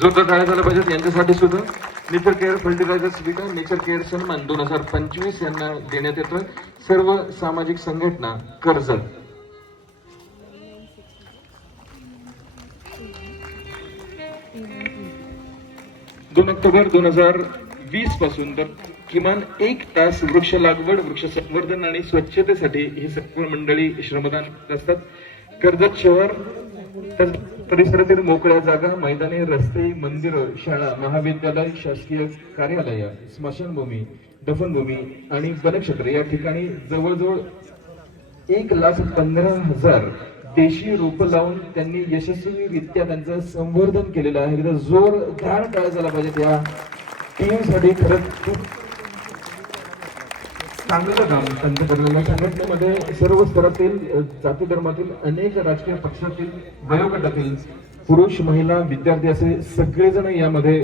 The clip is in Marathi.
जोरदार टाळ्या झाल्या पाहिजेत यांच्यासाठी सुद्धा नेचर केअर फर्टिलायझर सुविधा नेचर केअर सन्मान दोन हजार पंचवीस यांना देण्यात येतोय. सर्व सामाजिक संघटना कर्जत. दोन ऑक्टोबर दोन हजार वीसपासून तर किमान एक तास वृक्ष लागवड वृक्ष संवर्धन आणि स्वच्छतेसाठी ही सर्व मंडळी श्रमदान असतात कर्जत शहर तर परिसरातील मोकळ्या जागा मैदाने रस्ते मंदिरं शाळा महाविद्यालय शासकीय कार्यालय स्मशानभूमी दफनभूमी आणि वनक्षेत्र या ठिकाणी जवळजवळ एक लाख पंधरा हजार देशी रोप लावून त्यांनी यशस्वीरित्या त्यांचं संवर्धन केलेलं आहे. जोरदार टाळ्या झाला पाहिजे त्या टीमसाठी खरंच खूप चांगलं काम त्यांचं करण्याला संघटनेमध्ये सर्व स्तरातील जाती धर्मातील अनेक राजकीय पक्षातील वयोगटातील पुरुष महिला विद्यार्थी असे सगळेजण यामध्ये